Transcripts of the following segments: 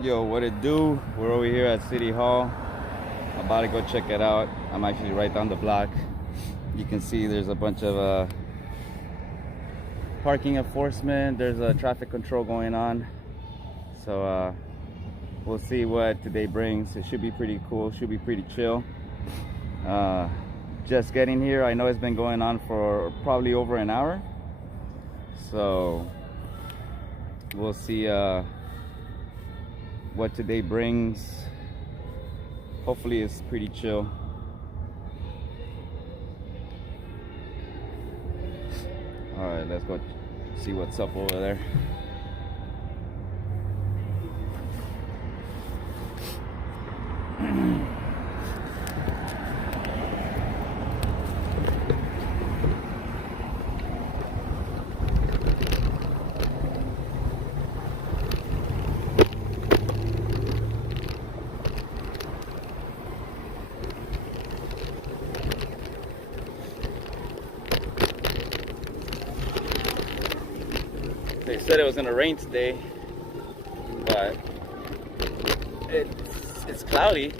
Yo, what it do? We're over here at City Hall. About to go check it out. I'm actually right down the block. You can see there's a bunch of parking enforcement. There's a traffic control going on. So we'll see what today brings. It should be pretty cool. Should be pretty chill. Just getting here. I know it's been going on for probably over an hour. So we'll see what today brings. Hopefully it's pretty chill. All right, let's go see what's up over there. They said it was gonna rain today, but it's cloudy.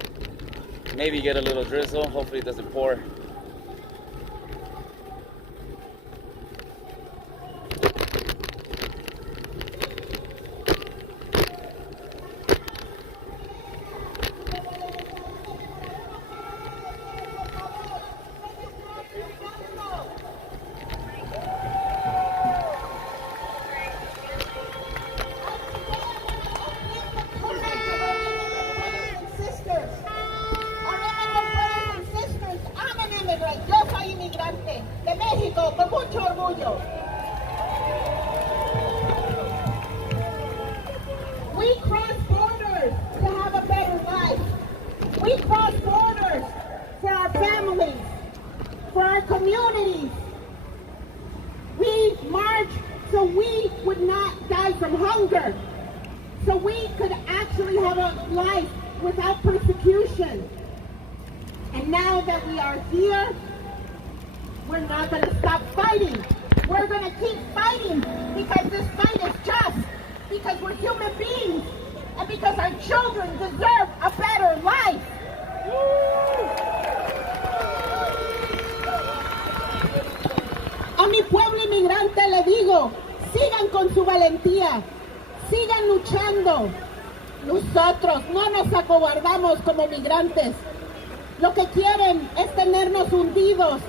Maybe get a little drizzle. Hopefully it doesn't pour. Yo soy inmigrante de México con mucho orgullo. We cross borders to have a better life. We cross borders for our families, for our communities. We march so we would not die from hunger, so we could actually have a life without persecution. And now that we are here, we're not going to stop fighting. We're going to keep fighting because this fight is just, because we're human beings, and because our children deserve a better life. A mi pueblo inmigrante le digo, sigan con su valentía, sigan luchando. Nosotros no nos acobardamos como migrantes. Lo que quieren es tenernos hundidos,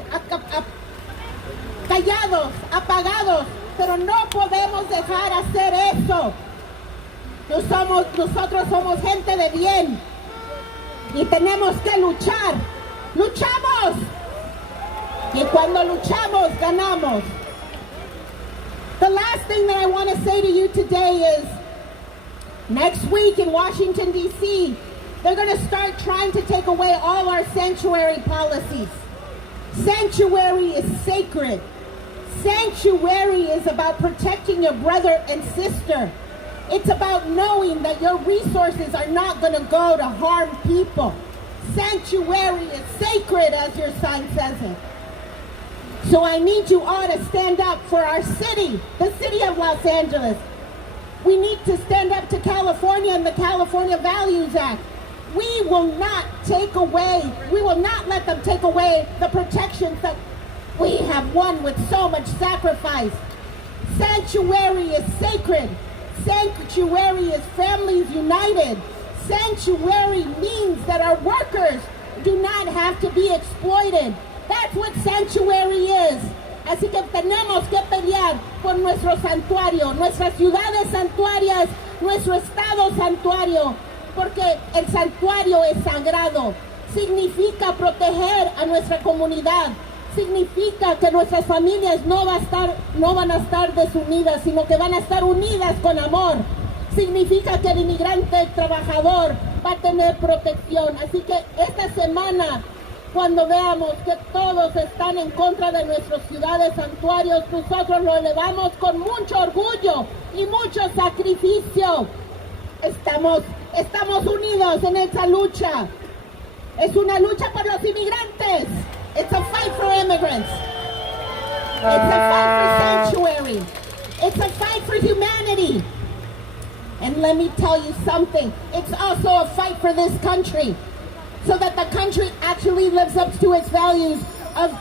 callados, apagados, pero no podemos dejar hacer eso. Nosotros somos gente de bien y tenemos que luchar. ¡Luchamos! Y cuando luchamos, ganamos. The last thing that I want to say to you today is, next week in Washington, D.C., they're going to start trying to take away all our sanctuary policies. Sanctuary is sacred. Sanctuary is about protecting your brother and sister. It's about knowing that your resources are not going to go to harm people. Sanctuary is sacred, as your sign says it. So I need you all to stand up for our city, the city of Los Angeles. We need to stand up to California and the California Values Act. We will not let them take away the protections that we have won with so much sacrifice. Sanctuary is sacred. Sanctuary is families united. Sanctuary means that our workers do not have to be exploited. That's what sanctuary is. Así que tenemos que pelear por nuestro santuario, nuestras ciudades santuarias, nuestro estado santuario. Porque el santuario es sagrado, significa proteger a nuestra comunidad, significa que nuestras familias no van a estar desunidas, sino que van a estar unidas con amor, significa que el inmigrante trabajador va a tener protección. Así que esta semana, cuando veamos que todos están en contra de nuestras ciudades santuarios, nosotros lo elevamos con mucho orgullo y mucho sacrificio. Estamos unidos en esta lucha. Es una lucha por los inmigrantes. It's a fight for immigrants. It's a fight for sanctuary. It's a fight for humanity. And let me tell you something, it's also a fight for this country, so that the country actually lives up to its values of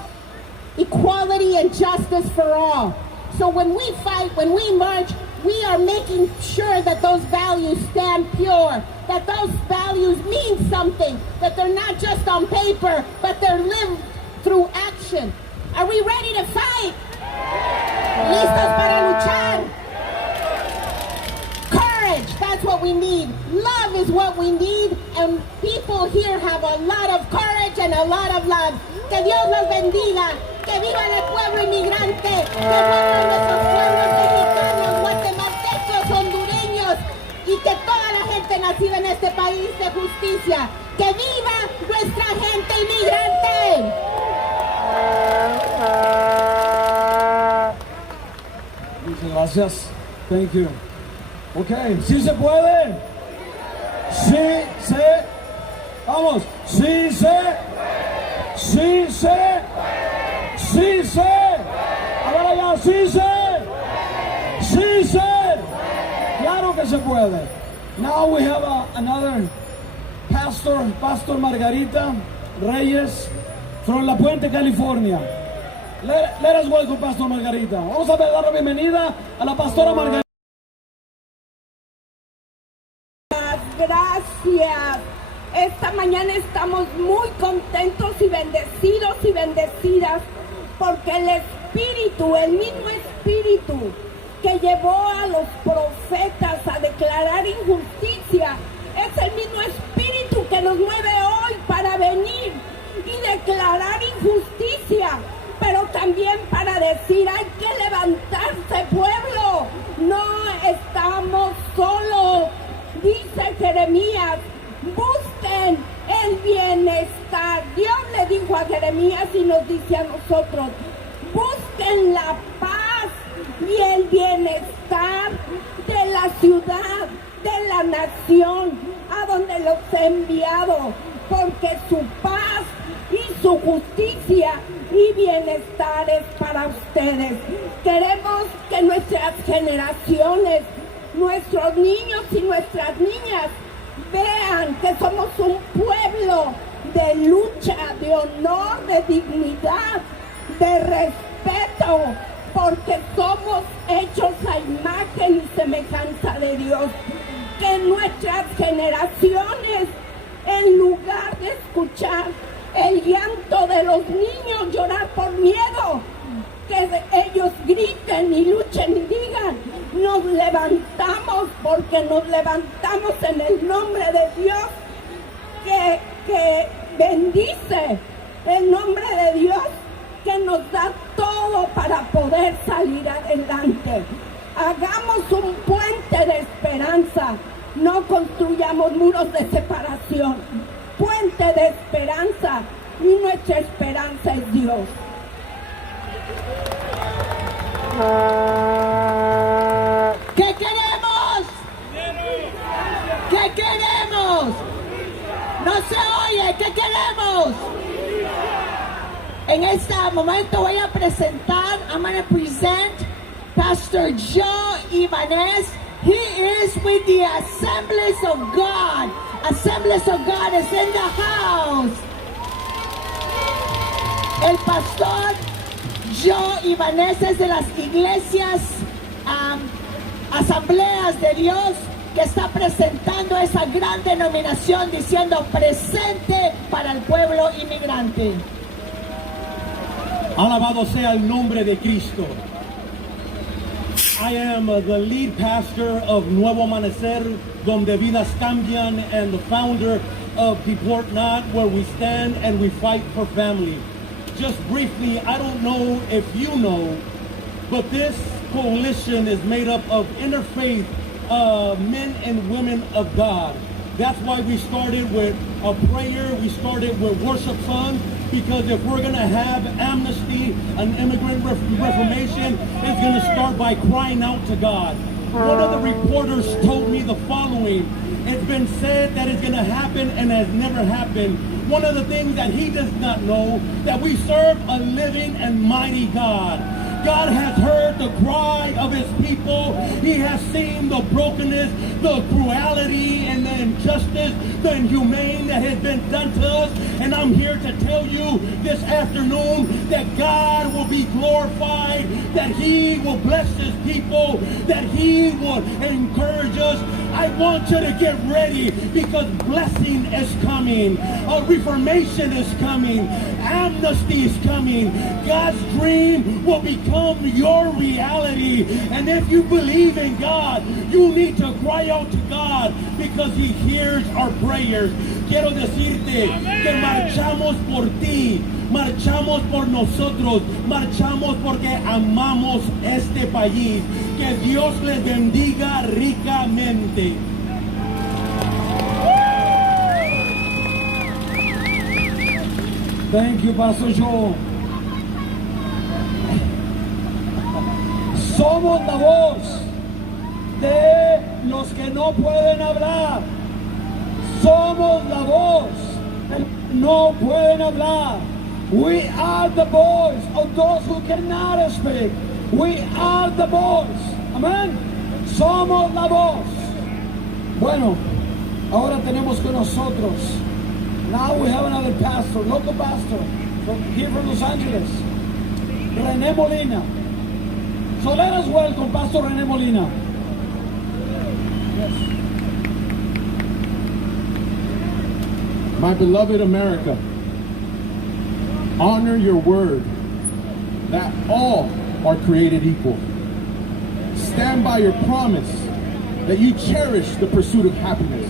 equality and justice for all. So when we fight, when we march, we are making sure that those values stand pure, that those values mean something, that they're not just on paper, but they're lived through action. Are we ready to fight? ¿Listos para luchar? Courage, that's what we need. Love is what we need, and people here have a lot of courage and a lot of love. Que Dios los bendiga, que viva el pueblo inmigrante, que vivan nuestros pueblos mexicanos, guatemaltecos, hondureños y que toda la gente nacida en este país de justicia. Que viva nuestra gente inmigrante. Muchas gracias. Thank you. Okay, ¿sí se puede? Sí se. Vamos. Sí se. Sí se. Sí se. Ahora ya, sí se. Sí se. Claro que se puede. Now we have another Pastor Margarita Reyes from La Puente, California. Let us welcome Pastor Margarita. Vamos a dar la bienvenida a la Pastora Margarita. Gracias. Esta mañana estamos muy contentos y bendecidas porque el Espíritu, el mismo Espíritu que llevó a los profetas a declarar injusticia, es el mismo Espíritu que nos mueve hoy para venir y declarar injusticia, pero también para decir hay que levantarse, pueblo, no estamos solos. Dice Jeremías, busquen el bienestar. Dios le dijo a Jeremías y nos dice a nosotros, busquen la paz y el bienestar de la ciudad, de la nación, a donde los he enviado, porque su paz y su justicia y bienestar es para ustedes. Queremos que nuestras generaciones, nuestros niños y nuestras niñas vean que somos un pueblo de lucha, de honor, de dignidad, de respeto, porque somos hechos a imagen y semejanza de Dios. Que nuestras generaciones, en lugar de escuchar el llanto de los niños llorar por miedo, que ellos griten y luchen y digan, nos levantamos porque nos levantamos en el nombre de Dios que bendice, el nombre de Dios que nos da todo para poder salir adelante. Hagamos un puente de esperanza, no construyamos muros de separación. Puente de esperanza, y nuestra esperanza es Dios. ¿Qué queremos? ¿Qué queremos? No se oye, ¿qué queremos? En este momento voy a presentar, I'm going to present Pastor Joe Ibanez. He is with the Assemblies of God. Assemblies of God is in the house. El pastor Joe Ibanez es de las iglesias Asambleas de Dios, que está presentando esa gran denominación diciendo presente para el pueblo inmigrante. Alabado sea el nombre de Cristo. I am the lead pastor of Nuevo Amanecer, Donde Vidas Cambian, and the founder of Deport Not, where we stand and we fight for family. Just briefly, I don't know if you know, but this coalition is made up of interfaith men and women of God. That's why we started with a prayer, we started with worship songs, because if we're going to have amnesty, an immigrant reformation, it's going to start by crying out to God. One of the reporters told me the following: it's been said that it's going to happen and has never happened. One of the things that he does not know, that we serve a living and mighty God. God has heard the cry of his people. He has seen the brokenness, the cruelty, and the injustice, the inhumane that has been done to us. And I'm here to tell you this afternoon that God will be glorified, that he will bless his people, that he will encourage us. I want you to get ready because blessing is coming. A reformation is coming. Amnesty is coming. God's dream will become your reality. And if you believe in God, you need to cry out to God because he hears our prayers. Quiero decirte que marchamos por ti, marchamos por nosotros, marchamos porque amamos este país. Que Dios les bendiga ricamente. Thank you, Pastor Joe. Somos la voz de los que no pueden hablar. Somos la voz de los que no pueden hablar. We are the voice of those who cannot speak. We are the voice. Amén. Somos la voz. Bueno, ahora tenemos con nosotros. Now we have another pastor, local pastor, from here from Los Angeles, René Molina. So let us welcome Pastor René Molina. Yes. My beloved America, honor your word that all are created equal. Stand by your promise that you cherish the pursuit of happiness.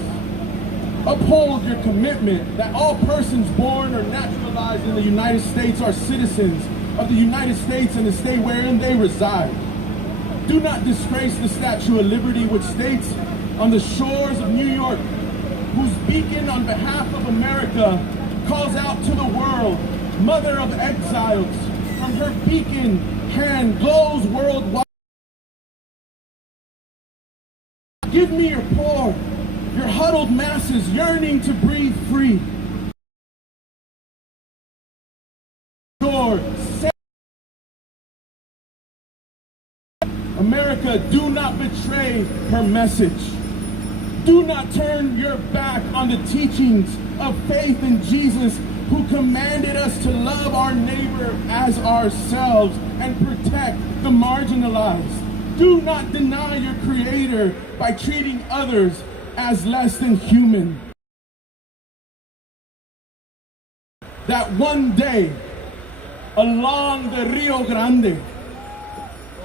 Uphold your commitment that all persons born or naturalized in the United States are citizens of the United States and the state wherein they reside. Do not disgrace the Statue of Liberty, which states on the shores of New York, whose beacon on behalf of America calls out to the world, mother of exiles. From her beacon hand glows worldwide. Give me your poor, your huddled masses yearning to breathe free. America, do not betray her message. Do not turn your back on the teachings of faith in Jesus, who commanded us to love our neighbor as ourselves and protect the marginalized. Do not deny your Creator by treating others as less than human. That one day, along the Rio Grande,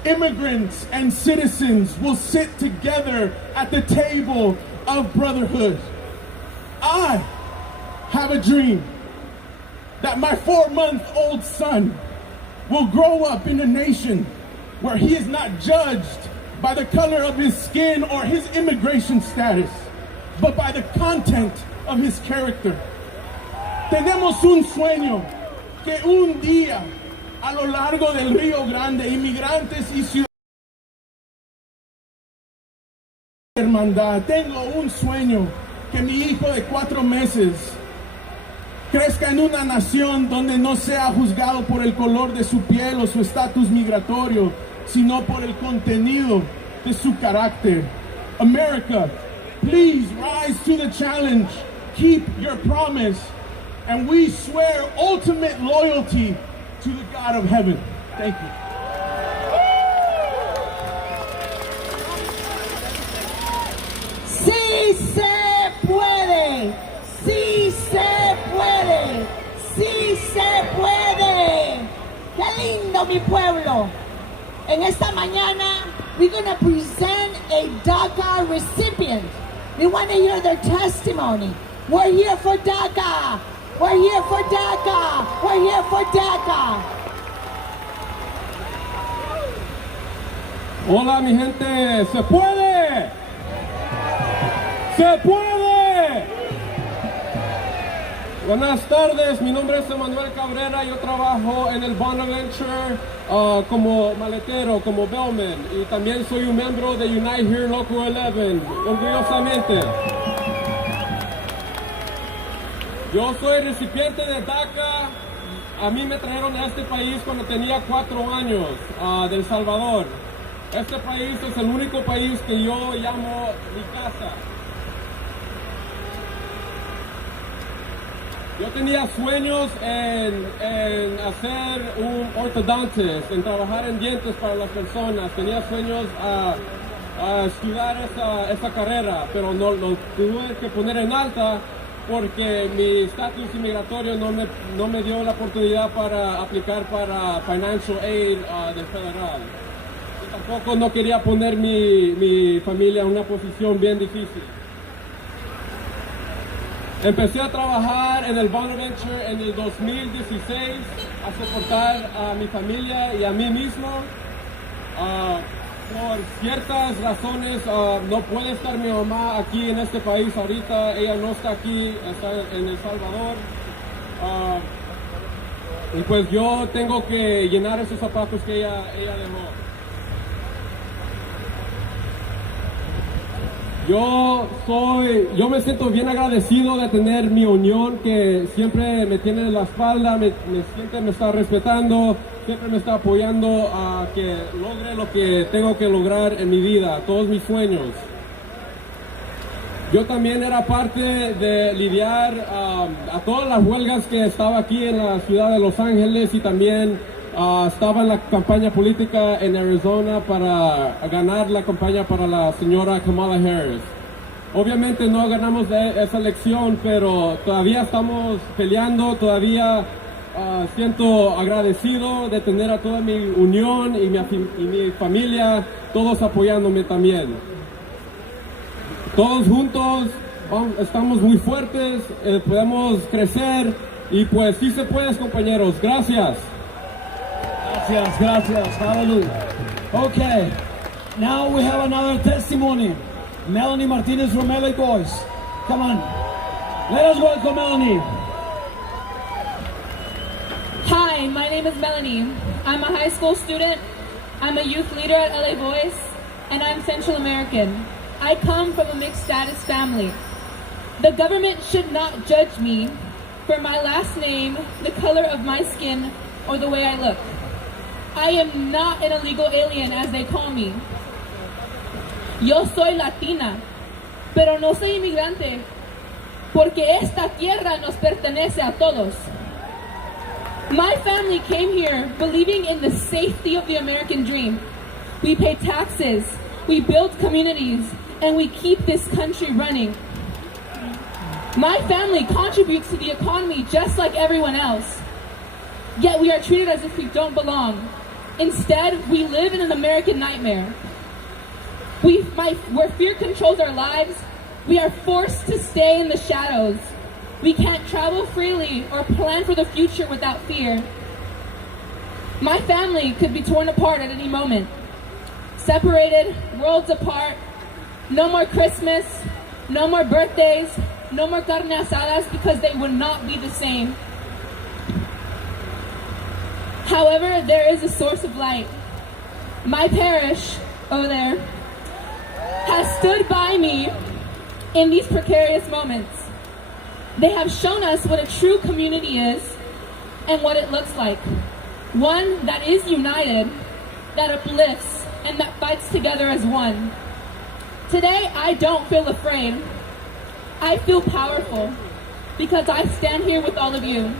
immigrants and citizens will sit together at the table of brotherhood. I have a dream that my 4-month-old son will grow up in a nation where he is not judged by the color of his skin or his immigration status, but by the content of his character. Tenemos un sueño que un día a lo largo del Río Grande, inmigrantes y ciudadanos, hermandad, tengo un sueño que mi hijo de 4 meses crezca en una nación donde no sea juzgado por el color de su piel o su estatus migratorio, sino por el contenido de su carácter. America, please rise to the challenge, keep your promise, and we swear ultimate loyalty to the God of heaven. Thank you. Sí se puede, sí se puede, sí se puede. Qué lindo, mi pueblo. En esta mañana, we're going to present a DACA recipient. We want to hear their testimony. We're here for DACA. We're here for DACA. We're here for DACA. Hola mi gente, ¿se puede? ¡Se puede! Buenas tardes, mi nombre es Emanuel Cabrera, yo trabajo en el Bonaventure como maletero, como bellman, y también soy un miembro de Unite Here Local 11, orgullosamente. Yo soy recipiente de DACA a mí me trajeron a este país cuando tenía 4 años, de El Salvador. Este país es el único país que yo llamo mi casa. Yo tenía sueños en hacer un ortodontist, en trabajar en dientes para las personas. Tenía sueños a estudiar esa carrera, pero no lo tuve que poner en alta porque mi estatus inmigratorio no me dio la oportunidad para aplicar para Financial Aid del federal. Y tampoco no quería poner mi familia en una posición bien difícil. Empecé a trabajar en el Bonaventure en el 2016 a soportar a mi familia y a mí mismo. Por ciertas razones no puede estar mi mamá aquí en este país ahorita. Ella no está aquí, está en El Salvador. Y pues yo tengo que llenar esos zapatos que ella dejó. Yo me siento bien agradecido de tener mi unión que siempre me tiene en la espalda, siempre me está respetando, siempre me está apoyando a que logre lo que tengo que lograr en mi vida, todos mis sueños. Yo también era parte de lidiar a todas las huelgas que estaba aquí en la ciudad de Los Ángeles y también estaba en la campaña política en Arizona para ganar la campaña para la señora Kamala Harris. Obviamente no ganamos esa elección, pero todavía estamos peleando, todavía siento agradecido de tener a toda mi unión y mi familia, todos apoyándome también. Todos juntos estamos muy fuertes, podemos crecer y pues sí se puede, compañeros. Gracias. Gracias, hallelujah. Okay, now we have another testimony. Melanie Martinez from LA Boys. Come on, let us welcome Melanie. Hi, my name is Melanie. I'm a high school student, I'm a youth leader at LA Boys, and I'm Central American. I come from a mixed status family. The government should not judge me for my last name, the color of my skin, or the way I look. I am not an illegal alien, as they call me. Yo soy latina, pero no soy inmigrante, porque esta tierra nos pertenece a todos. My family came here believing in the safety of the American dream. We pay taxes, we build communities, and we keep this country running. My family contributes to the economy just like everyone else. Yet we are treated as if we don't belong. Instead, we live in an American nightmare. Where fear controls our lives, we are forced to stay in the shadows. We can't travel freely or plan for the future without fear. My family could be torn apart at any moment. Separated, worlds apart, no more Christmas, no more birthdays, no more carne asadas because they would not be the same. However, there is a source of light. My parish, over there, has stood by me in these precarious moments. They have shown us what a true community is and what it looks like. One that is united, that uplifts, and that fights together as one. Today, I don't feel afraid. I feel powerful because I stand here with all of you.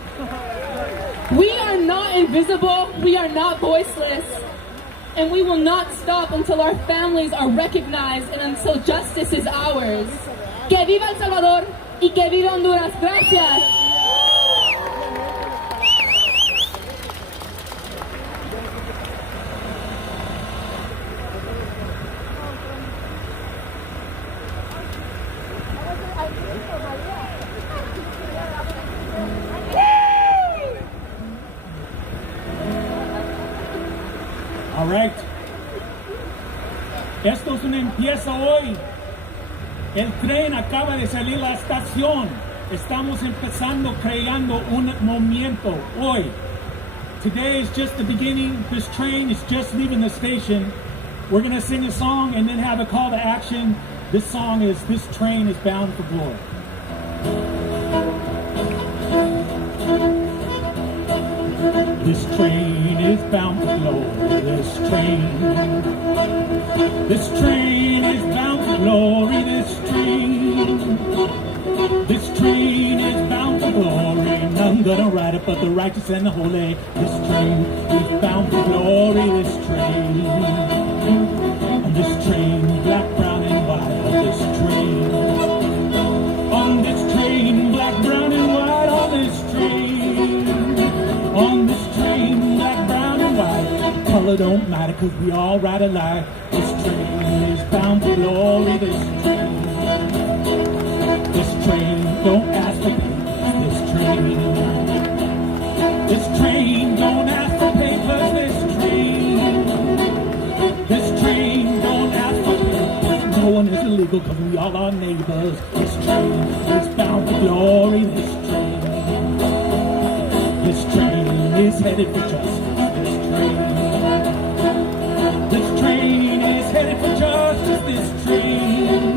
We are not invisible, we are not voiceless, and we will not stop until our families are recognized and until justice is ours. Que viva El Salvador y que viva Honduras. Gracias. All right. Esto es una empieza hoy. El tren acaba de salir la estación. Estamos empezando creando un movimiento hoy. Today is just the beginning. This train is just leaving the station. We're going to sing a song and then have a call to action. This song is This Train is Bound for Glory. This train is bound for glory, this train. This train is bound for glory, this train. This train is bound for glory, none gonna ride it but the righteous and the holy. This train is bound for glory, this train. On this train, black, brown, and white, on this train. On this train, black, brown, and white, on this train. On this train, black, brown, and white, color don't matter cause we all ride alike. This train is bound for glory, this train. This train don't ask for papers, this train. This train don't ask for papers, this train. This train don't ask for papers, no one is illegal cause we all are neighbors. This train is bound for glory, this train. This train is headed for justice, this train. This train is headed for justice, this train.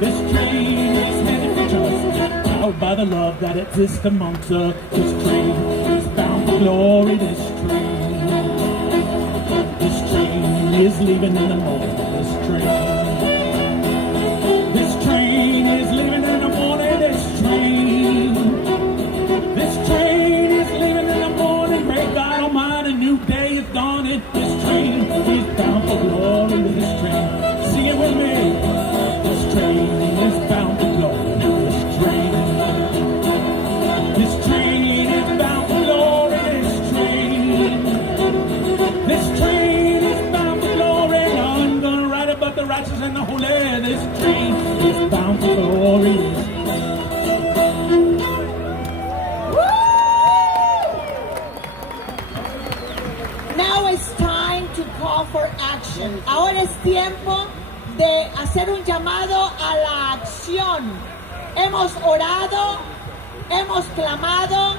This train is headed for justice, powered by the love that exists amongst us. This train is bound for glory, this train. This train is leaving in the morning, this train. This train is leaving in the morning, this train. This train is leaving in the morning, great God Almighty, a new day is dawning. This train is bound for glory, this train. Sing it with me. This train is bound for glory, this train. This train is bound for glory, this train. This train is bound for glory, none gonna ride it but the righteous and the holy. This train is bound for glory, this train. Now it's time to call for action. Ahora es tiempo de hacer un llamado a la acción. Hemos orado, hemos clamado,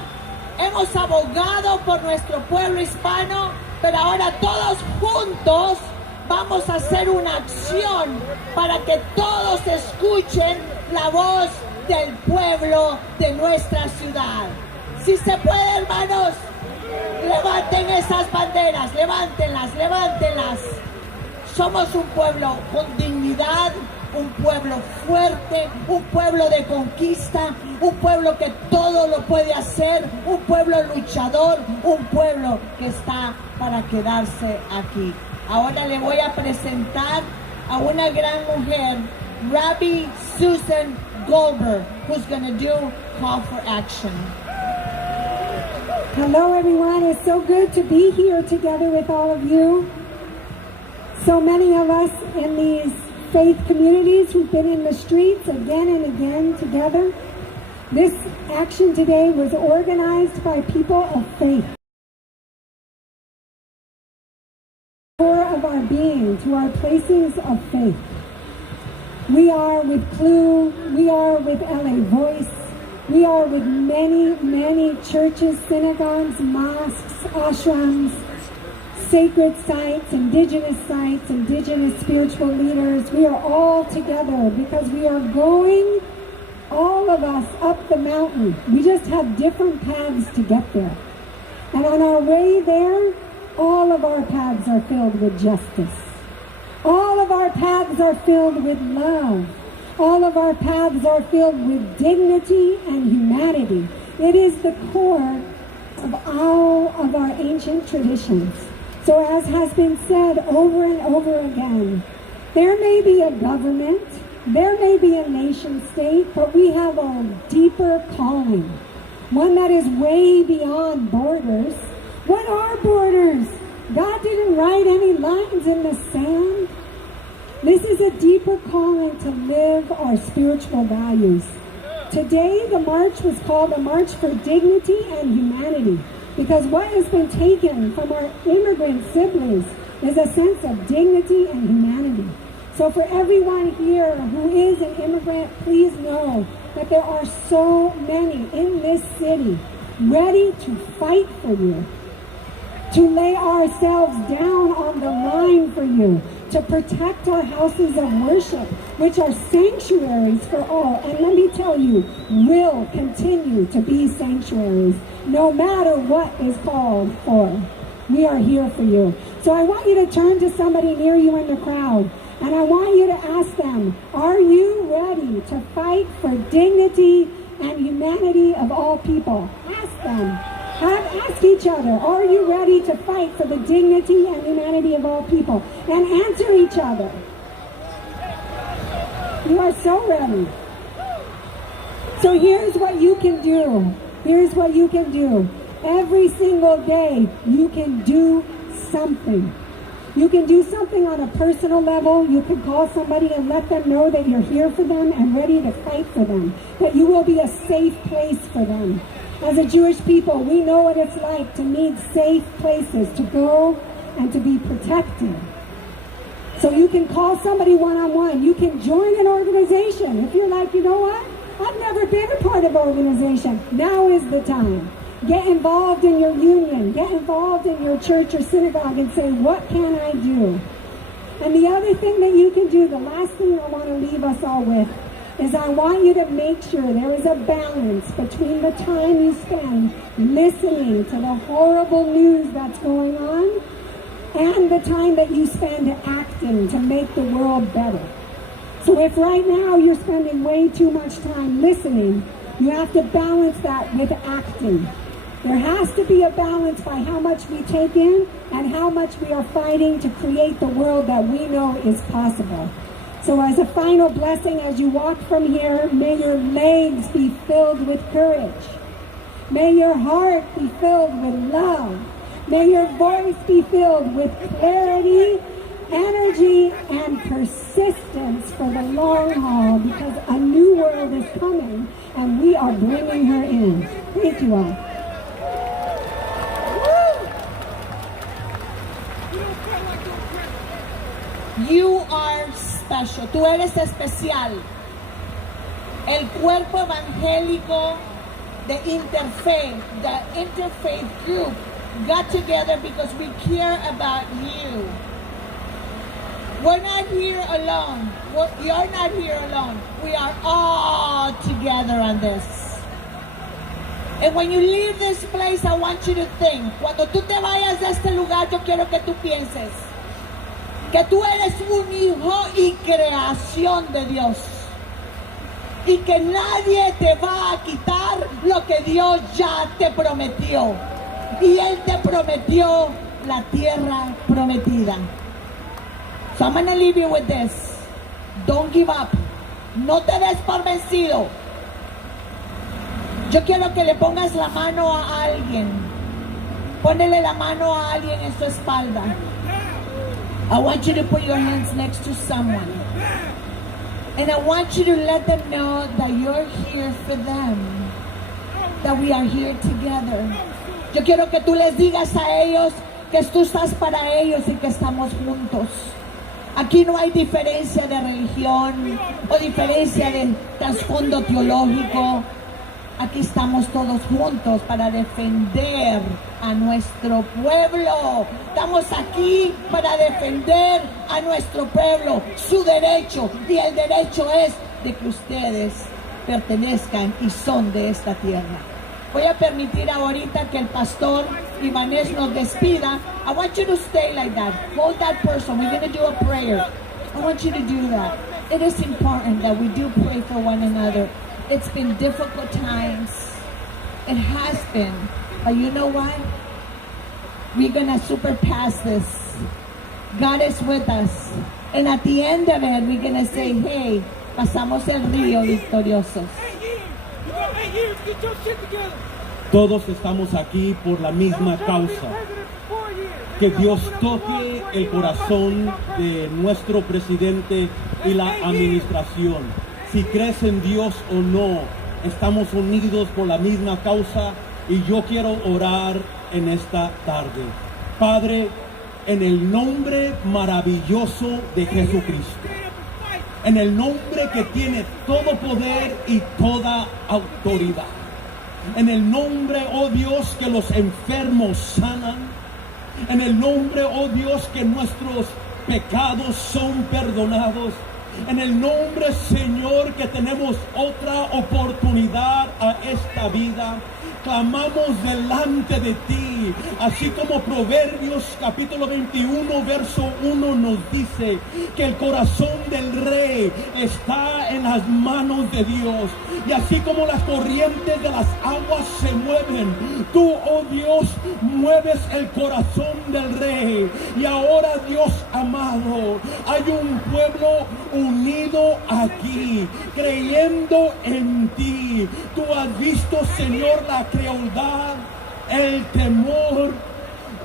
hemos abogado por nuestro pueblo hispano, pero ahora todos juntos vamos a hacer una acción para que todos escuchen la voz del pueblo de nuestra ciudad. Si se puede, hermanos, levanten esas banderas, levántenlas, levántenlas. Somos un pueblo con dignidad, un pueblo fuerte, un pueblo de conquista, un pueblo que todo lo puede hacer, un pueblo luchador, un pueblo que está para quedarse aquí. Ahora le voy a presentar a una gran mujer, Rabbi Susan Goldberg, who's going to do call for action. Hello everyone, it's so good to be here together with all of you. So many of us in these faith communities who've been in the streets again and again together. This action today was organized by people of faith. Core of our being, to our places of faith. We are with Clue, we are with LA Voice, we are with many, many churches, synagogues, mosques, ashrams, sacred sites, indigenous spiritual leaders. We are all together because we are going, all of us, up the mountain. We just have different paths to get there. And on our way there, all of our paths are filled with justice. All of our paths are filled with love. All of our paths are filled with dignity and humanity. It is the core of all of our ancient traditions. So as has been said over and over again, there may be a government, there may be a nation state, but we have a deeper calling, one that is way beyond borders. What are borders? God didn't write any lines in the sand. This is a deeper calling to live our spiritual values. Today, the march was called a March for Dignity and Humanity, because what has been taken from our immigrant siblings is a sense of dignity and humanity. So for everyone here who is an immigrant, please know that there are so many in this city ready to fight for you, to lay ourselves down on the line for you, to protect our houses of worship, which are sanctuaries for all. And let me tell you, will continue to be sanctuaries, no matter what is called for. We are here for you. So I want you to turn to somebody near you in the crowd, and I want you to ask them, are you ready to fight for dignity and humanity of all people? Ask them. Ask each other, are you ready to fight for the dignity and humanity of all people? And answer each other. You are so ready. So here's what you can do. Here's what you can do. Every single day, you can do something. You can do something on a personal level. You can call somebody and let them know that you're here for them and ready to fight for them, that you will be a safe place for them. As a Jewish people, we know what it's like to need safe places to go and to be protected. So you can call somebody one-on-one. You can join an organization. If you're like, you know what? I've never been a part of an organization. Now is the time. Get involved in your union. Get involved in your church or synagogue and say, what can I do? And the other thing that you can do, the last thing I want to leave us all with, is I want you to make sure there is a balance between the time you spend listening to the horrible news that's going on and the time that you spend acting to make the world better. So if right now you're spending way too much time listening, you have to balance that with acting. There has to be a balance by how much we take in and how much we are fighting to create the world that we know is possible. So as a final blessing, as you walk from here, may your legs be filled with courage. May your heart be filled with love. May your voice be filled with clarity, energy, and persistence for the long haul, because a new world is coming and we are bringing her in. Thank you all. You are special. Tú eres especial. El cuerpo evangélico, the interfaith group got together because we care about you. We're not here alone. You're not here alone. We are all together on this. And when you leave this place, I want you to think. Cuando tú te vayas de este lugar, yo quiero que tú pienses que tú eres un hijo y creación de Dios. Y que nadie te va a quitar lo que Dios ya te prometió. Y Él te prometió la tierra prometida. So I'm going to leave you with this. Don't give up. No te des por vencido. Yo quiero que le pongas la mano a alguien. Pónele la mano a alguien en su espalda. I want you to put your hands next to someone. And I want you to let them know that you're here for them. That we are here together. Yo quiero que tú les digas a ellos que tú estás para ellos y que estamos juntos. Aquí no hay diferencia de religión o diferencia de trasfondo teológico. Aquí estamos todos juntos para defender a nuestro pueblo. Estamos aquí para defender a nuestro pueblo, su derecho. Y el derecho es de que ustedes pertenezcan y son de esta tierra. Voy a permitir ahorita que el pastor Ibanez nos despida. I want you to stay like that. Hold that person. We're going to do a prayer. I want you to do that. It is important that we do pray for one another. It's been difficult times. It has been. But you know what? We're going to surpass this. God is with us. And at the end of it, we're going to say, hey, pasamos el río victoriosos. Todos estamos aquí por la misma causa. Que Dios toque el corazón de nuestro presidente y la administración. Si crees en Dios o no, estamos unidos por la misma causa y yo quiero orar en esta tarde. Padre, en el nombre maravilloso de Jesucristo, en el nombre que tiene todo poder y toda autoridad, en el nombre, oh Dios, que los enfermos sanan, en el nombre, oh Dios, que nuestros pecados son perdonados. En el nombre, Señor, que tenemos otra oportunidad a esta vida, clamamos delante de ti, así como Proverbios capítulo 21 verso 1 nos dice que el corazón del rey está en las manos de Dios, y así como las corrientes de las aguas se mueven, tú, oh Dios, mueves el corazón del rey. Y ahora, Dios amado, hay un pueblo unido aquí, creyendo en ti. Tú has visto, Señor, la crueldad, el temor,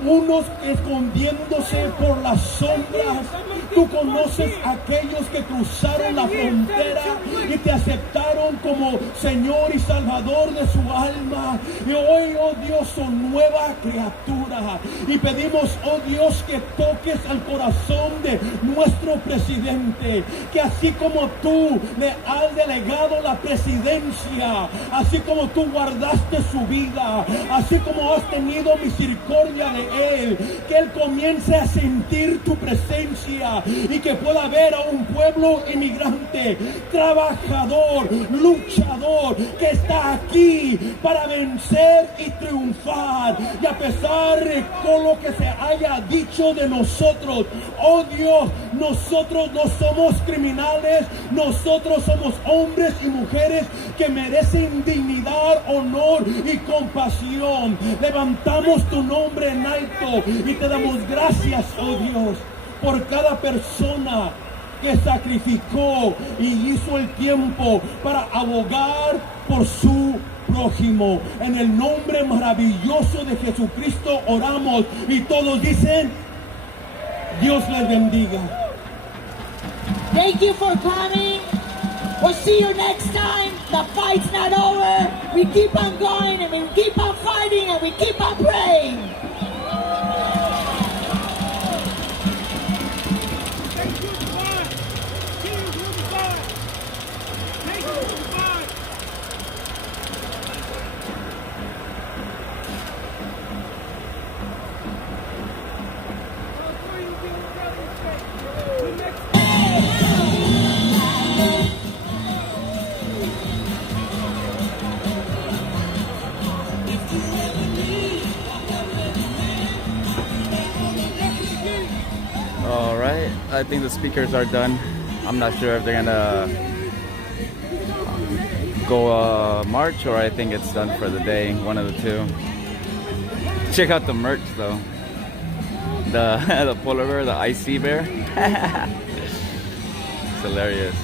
unos escondiéndose por las sombras. Tú conoces a aquellos que cruzaron la frontera y te aceptaron como Señor y Salvador de su alma. Y hoy, oh Dios, son nueva criatura. Y pedimos, oh Dios, que toques el corazón de nuestro presidente, que así como tú le has delegado la presidencia, así como tú guardaste su vida, así como has tenido misericordia de él, que él comience a sentir tu presencia y que pueda ver a un pueblo inmigrante, trabajador, luchador, que está aquí para vencer y triunfar. Y a pesar de todo lo que se haya dicho de nosotros, oh Dios, nosotros no somos criminales, nosotros somos hombres y mujeres que merecen dignidad, honor y compasión. Levantamos tu nombre en alto y te damos gracias, oh Dios, por cada persona que sacrificó y hizo el tiempo para abogar por su prójimo. En el nombre maravilloso de Jesucristo oramos, y todos dicen, Dios les bendiga. Thank you for coming. We'll see you next time. The fight's not over. We keep on going and we keep on fighting and we keep on praying. All right, I think the speakers are done. I'm not sure if they're gonna go march, or I think it's done for the day, one of the two. Check out the merch though. The polar bear, the icy bear. It's hilarious.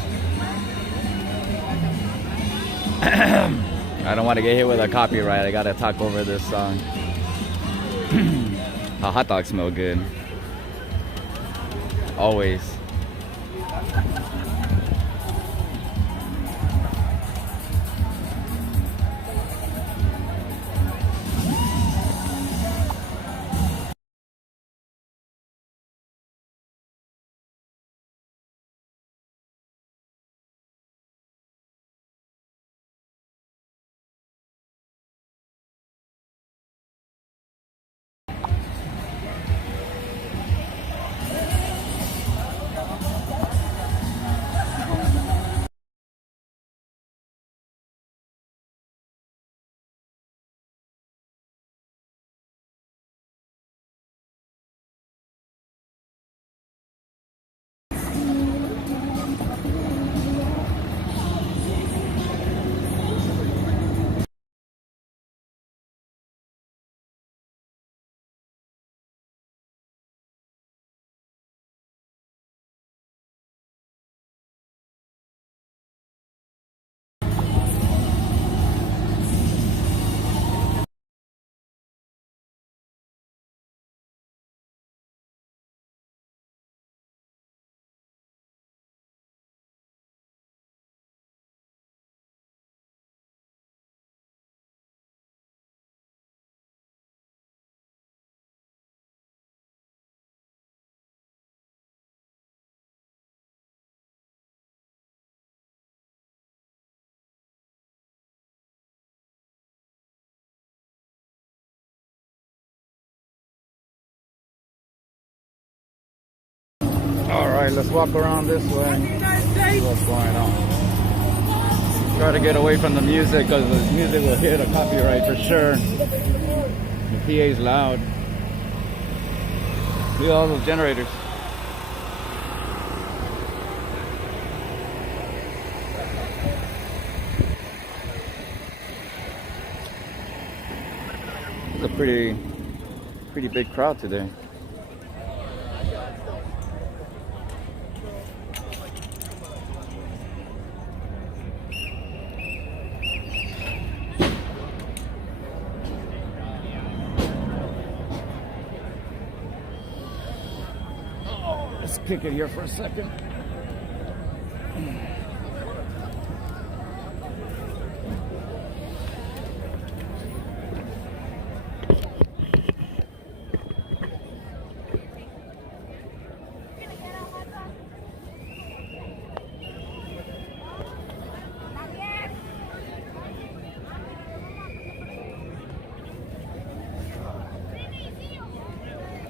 I don't want to get hit with a copyright. I gotta talk over this song. A hot dog smell good. Always. Alright, let's walk around this way. See what's going on. Try to get away from the music because the music will hit a copyright for sure. The PA's loud. Look at all those generators. It's a pretty big crowd today. Let's kick it here for a second.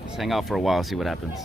Let's hang out for a while, see what happens.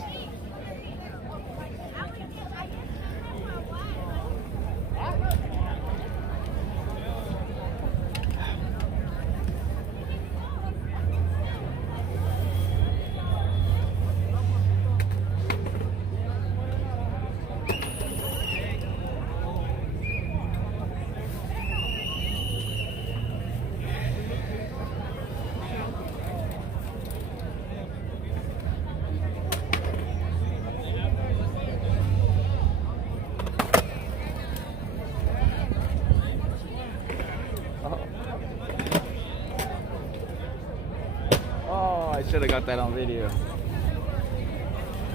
I should have got that on video.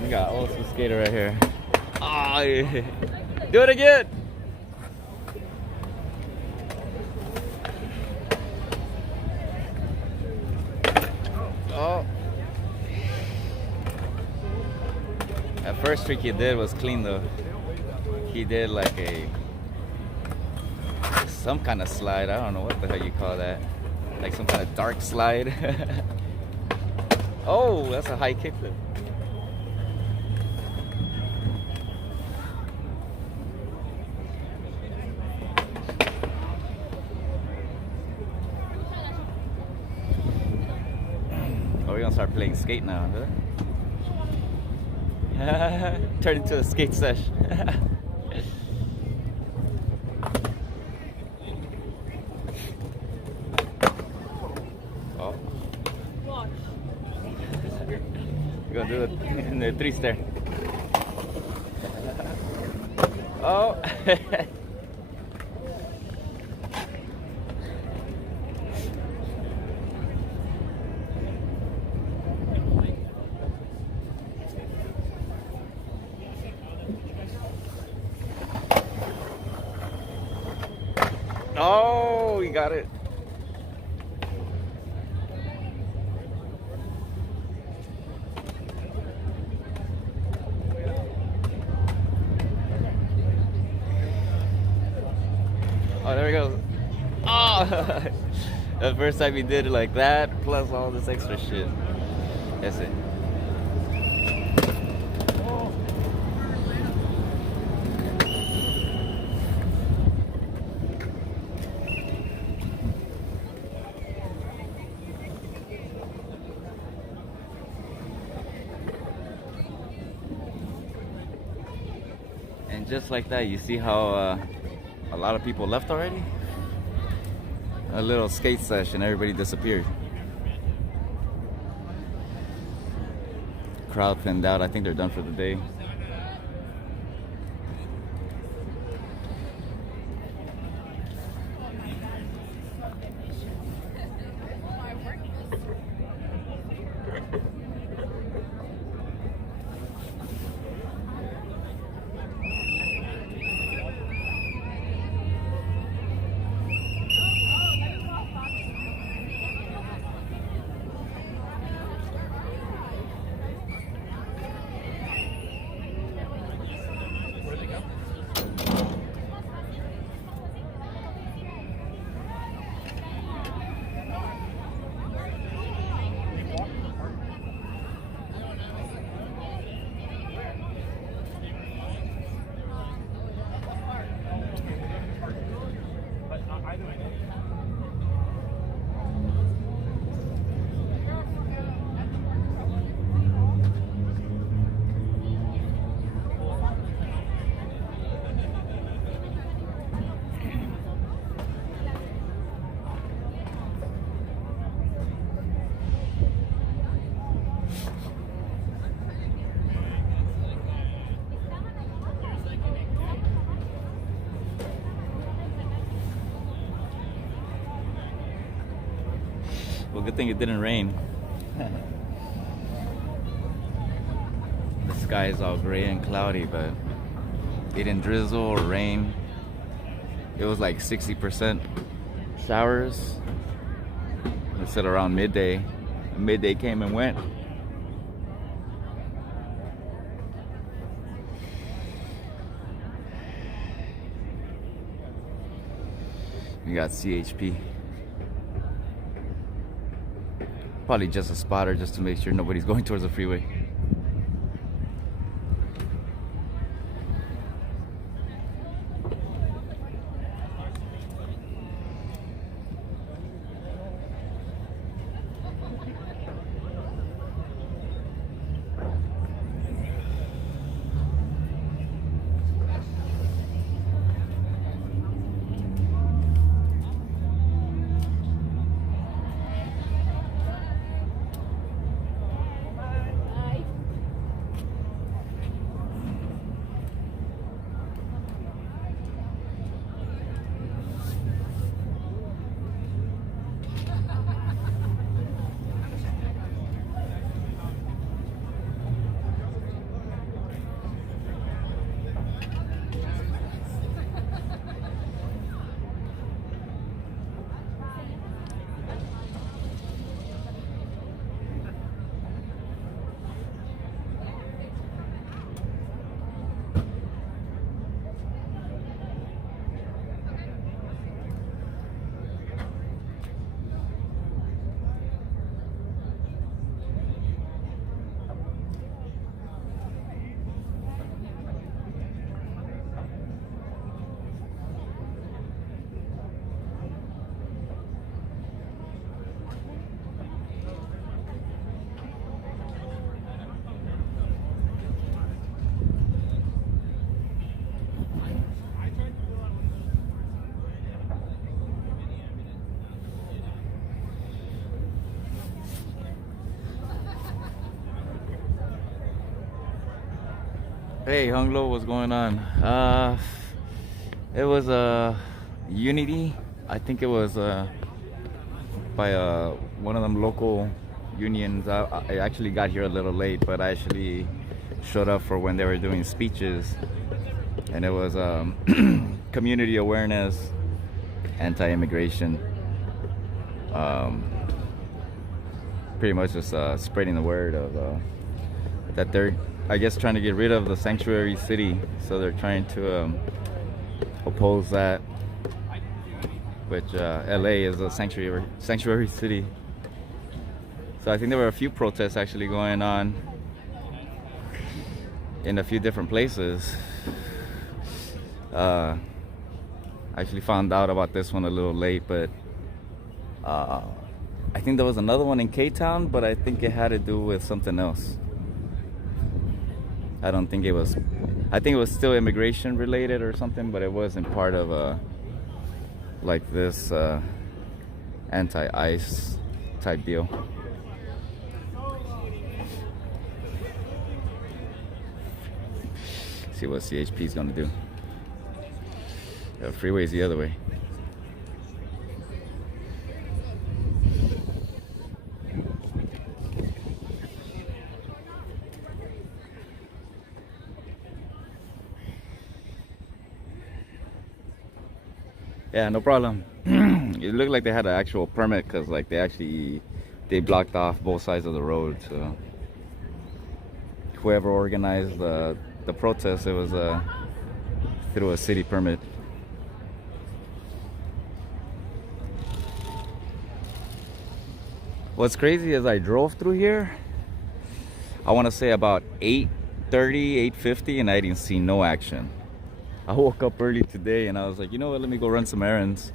We got old school skater right here. Oh, yeah. Do it again. Oh. That first trick he did was clean though. He did like some kind of slide. I don't know what the hell you call that. Like some kind of dark slide. Oh, that's a high kickflip. Oh, we're gonna start playing skate now, huh? Turn into a skate sesh. Oh. We're gonna do it in the 3-stair. Oh. Oh, you got it. Oh, there we go. Oh, the first time he did it like that, plus all this extra shit. That's it. And just like that, you see how a lot of people left already? A little skate session, everybody disappeared. Crowd thinned out, I think they're done for the day. Well, good thing it didn't rain. The sky is all gray and cloudy, but it didn't drizzle or rain. It was like 60% showers. It said around midday. Midday came and went. We got CHP. Probably just a spotter just to make sure nobody's going towards the freeway. Hey, Hung Lo, what's going on? It was Unity. I think it was by one of them local unions. I actually got here a little late, but I actually showed up for when they were doing speeches, and it was community awareness, anti-immigration, pretty much just spreading the word of that they're, I guess, trying to get rid of the sanctuary city, so they're trying to oppose that, which LA is a sanctuary city. So I think there were a few protests actually going on in a few different places. I actually found out about this one a little late, but I think there was another one in K-Town, but I think it had to do with something else. I don't think it was, I think it was still immigration related or something, but it wasn't part of like this anti-ICE type deal. See what CHP is gonna do. The freeway's the other way. Yeah, no problem. It looked like they had an actual permit, because like they blocked off both sides of the road. So whoever organized the protest, it was through a city permit. What's crazy is I drove through here, I want to say about 8:30, 8:50, and I didn't see no action. I woke up early today and I was like, you know what, let me go run some errands.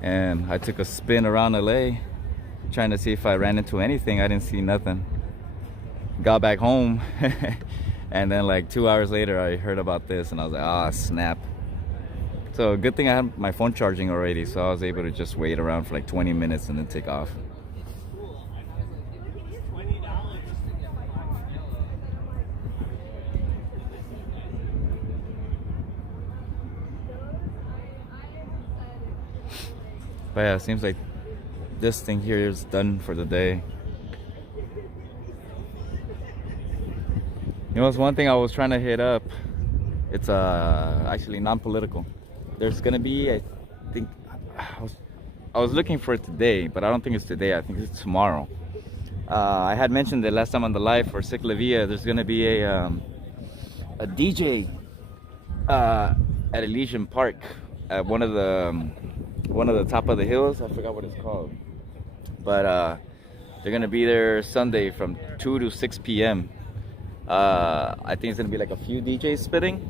And I took a spin around LA trying to see if I ran into anything. I didn't see nothing. Got back home and then like 2 hours later I heard about this and I was like, ah, snap. So good thing I had my phone charging already, so I was able to just wait around for like 20 minutes and then take off. But yeah, it seems like this thing here is done for the day. You know, it's one thing I was trying to hit up. It's actually non-political. There's gonna be, I think, I was looking for it today, but I don't think it's today. I think it's tomorrow. I had mentioned it last time on the live for Ciclavia. There's gonna be a DJ at Elysian Park at one of the top of the hills. I forgot what it's called, but they're gonna be there Sunday from 2 to 6 p.m. I think it's gonna be like a few DJs spitting,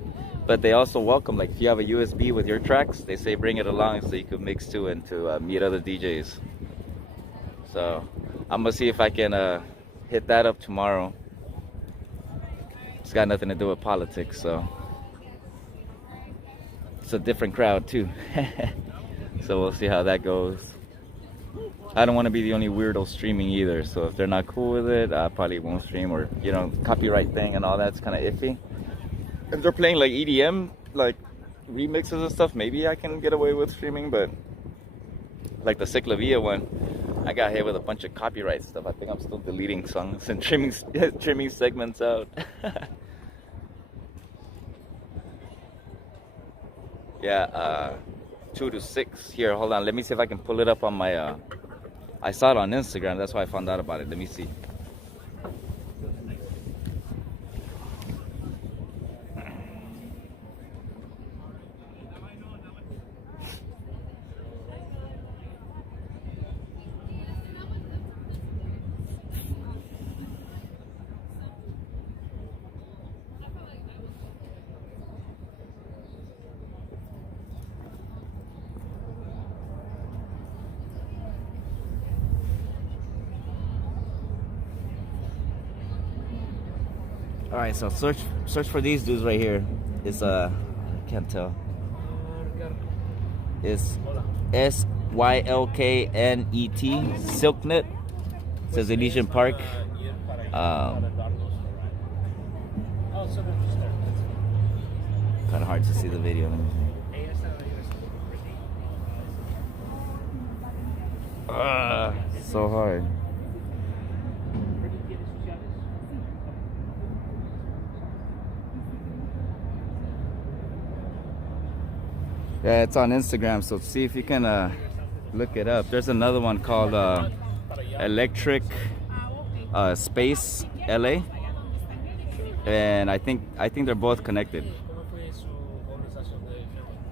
but they also welcome, like, if you have a USB with your tracks, they say bring it along so you can mix too and to meet other DJs. So I'm gonna see if I can hit that up tomorrow. It's got nothing to do with politics, so it's a different crowd too. So we'll see how that goes. I don't want to be the only weirdo streaming either, so if they're not cool with it, I probably won't stream, or, you know, copyright thing and all that's kind of iffy. If they're playing like EDM, like remixes and stuff, maybe I can get away with streaming, but like the Ciclavia one, I got hit with a bunch of copyright stuff. I think I'm still deleting songs and trimming segments out. Yeah, 2 to 6 here. Hold on, let me see if I can pull it up on my I saw it on Instagram, that's why I found out about it. Let me see. All right, so search for these dudes right here. It's I can't tell. It's SYLKNET, Silknet. It says Elysian Park. Kind of hard to see the video. So hard. Yeah, it's on Instagram, so see if you can look it up. There's another one called Electric Space LA, and I think they're both connected.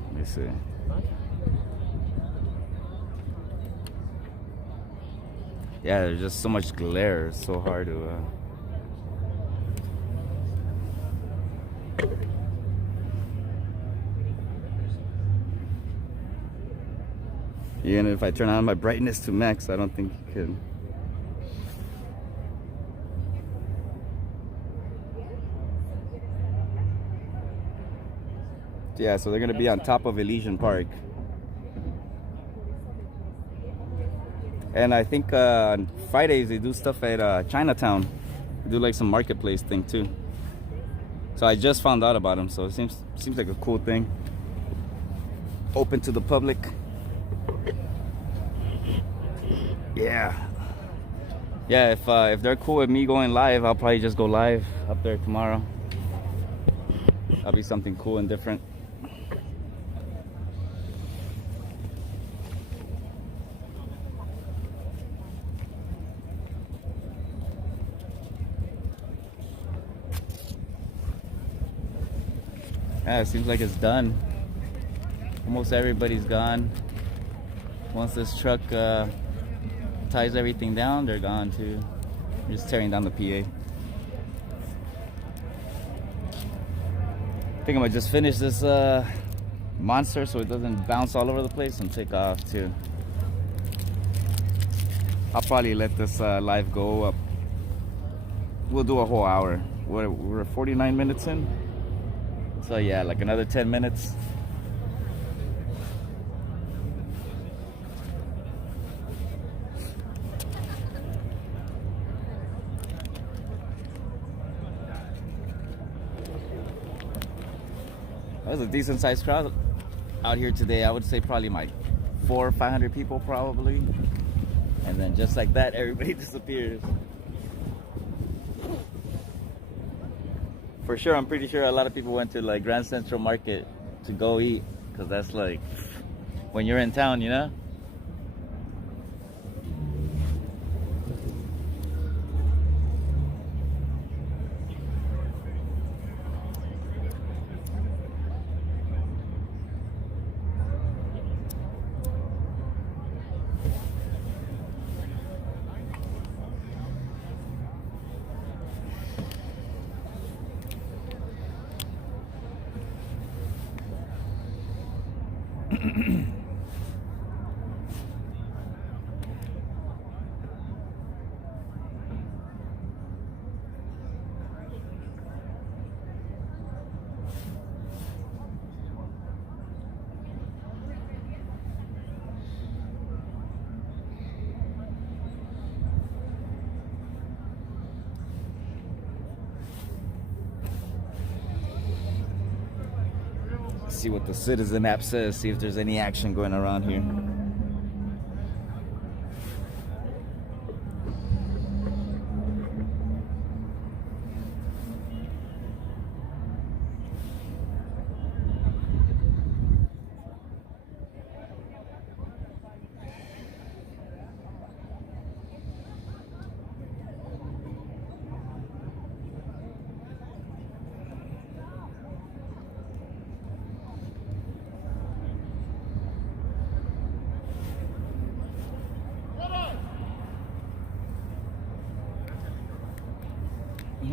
Let me see. Yeah, there's just so much glare. It's so hard to. Even if I turn on my brightness to max, I don't think you can. Yeah, so they're gonna be on top of Elysian Park. And I think on Fridays they do stuff at Chinatown. They do like some marketplace thing too. So I just found out about them, so it seems like a cool thing. Open to the public. Yeah, if they're cool with me going live, I'll probably just go live up there tomorrow. That'll be something cool and different. Yeah, it seems like it's done. Almost everybody's gone. Once this truck ties everything down, they're gone too. They're just tearing down the PA. I think I'm gonna just finish this monster so it doesn't bounce all over the place and take off too. I'll probably let this live go up. We'll do a whole hour. We're 49 minutes in. So yeah, like another 10 minutes. There's a decent sized crowd out here today. I would say probably like 400 or 500 people probably. And then just like that, everybody disappears. For sure, I'm pretty sure a lot of people went to like Grand Central Market to go eat, because that's like when you're in town, you know? See what the Citizen app says, see if there's any action going around here.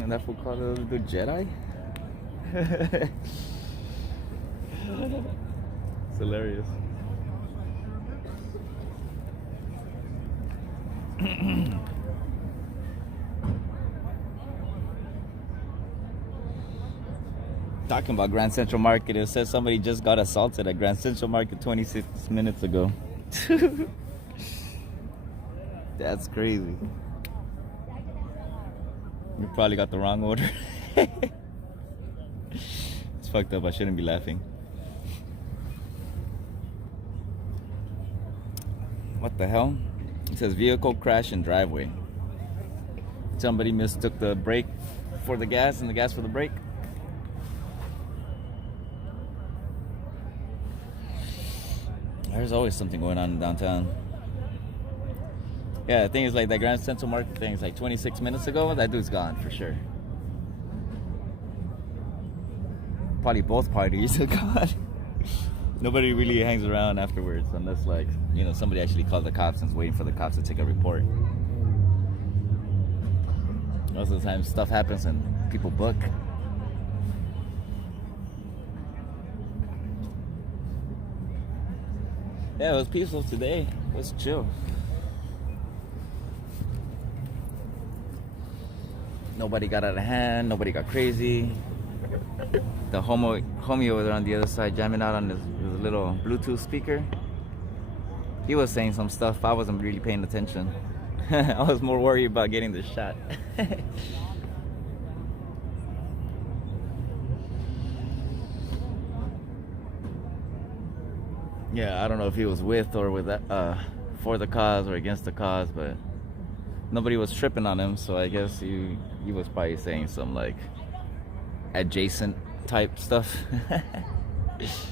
And that fool called it the Jedi? It's hilarious. Talking about Grand Central Market, it says somebody just got assaulted at Grand Central Market 26 minutes ago. That's crazy. You probably got the wrong order. It's fucked up. I shouldn't be laughing. What the hell? It says vehicle crash in driveway. Somebody mistook the brake for the gas and the gas for the brake. There's always something going on in downtown. Yeah, the thing is like that Grand Central Market thing is like 26 minutes ago. That dude's gone for sure. Probably both parties are gone. Nobody really hangs around afterwards unless like, you know, somebody actually called the cops and is waiting for the cops to take a report. Most of the time stuff happens and people book. Yeah, it was peaceful today. It was chill. Nobody got out of hand. Nobody got crazy. The homie over there on the other side jamming out on his little Bluetooth speaker. He was saying some stuff. I wasn't really paying attention. I was more worried about getting the shot. Yeah, I don't know if he was with or with for the cause or against the cause, but nobody was tripping on him, so I guess he was probably saying some like adjacent type stuff. It's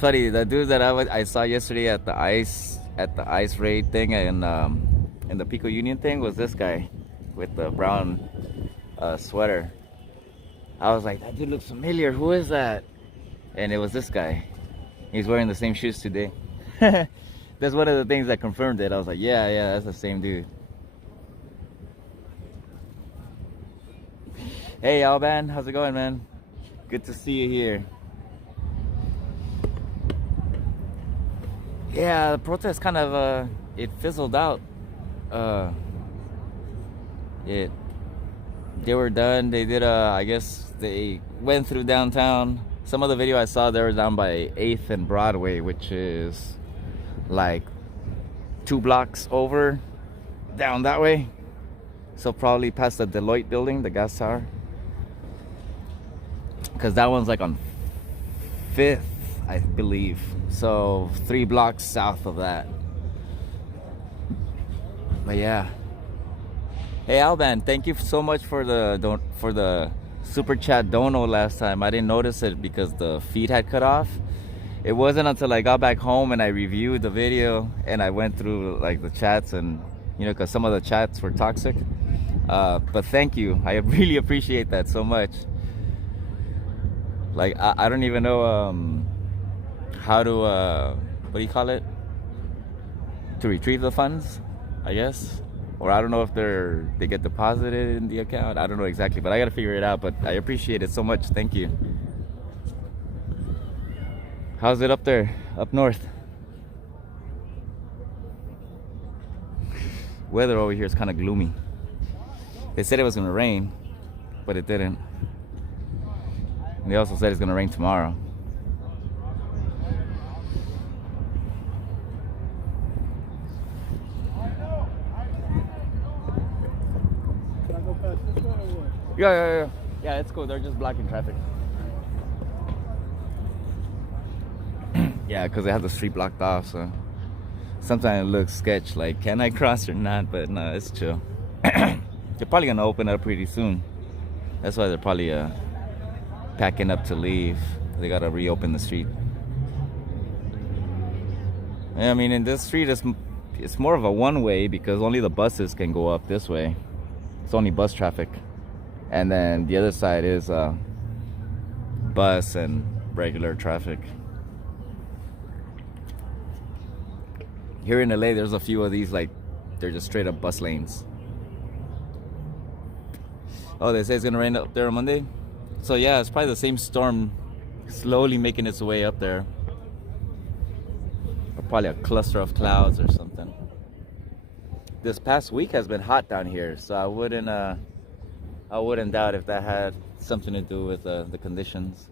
funny, the dude that I saw yesterday at the ice raid thing in the Pico Union thing was this guy with the brown sweater. I was like, that dude looks familiar. Who is that? And it was this guy. He's wearing the same shoes today. That's one of the things that confirmed it. I was like, yeah, that's the same dude. Hey, Alban, how's it going, man? Good to see you here. Yeah, the protest kind of it fizzled out. They were done. They did I guess they went through downtown. Some of the video I saw, they were down by 8th and Broadway, which is like 2 blocks over down that way. So probably past the Deloitte building, the gas tower. Because that one's like on 5th, I believe. So 3 blocks south of that. But yeah. Hey Alban, thank you so much for the super chat dono last time. I didn't notice it because the feed had cut off. It wasn't until I got back home and I reviewed the video and I went through like the chats, and because some of the chats were toxic. But thank you. I really appreciate that so much. Like I don't even know how to what do you call it? To retrieve the funds, I guess. Or I don't know if they get deposited in the account. I don't know exactly, but I gotta figure it out. But I appreciate it so much. Thank you. How's it up there, up north? Weather over here is kind of gloomy. They said it was gonna rain, but it didn't. And they also said it's gonna rain tomorrow. Yeah, it's cool. They're just blocking traffic. Yeah, because they have the street blocked off, so sometimes it looks sketch, like can I cross or not? But no, it's chill. They're probably gonna open up pretty soon. That's why they're probably packing up to leave. They gotta reopen the street. I mean, in this street, it's more of a one-way because only the buses can go up this way. It's only bus traffic. And then the other side is bus and regular traffic. Here in LA, there's a few of these, like, they're just straight up bus lanes. Oh, they say it's gonna rain up there on Monday? So yeah, it's probably the same storm slowly making its way up there. Or probably a cluster of clouds or something. This past week has been hot down here, so I wouldn't doubt if that had something to do with the conditions.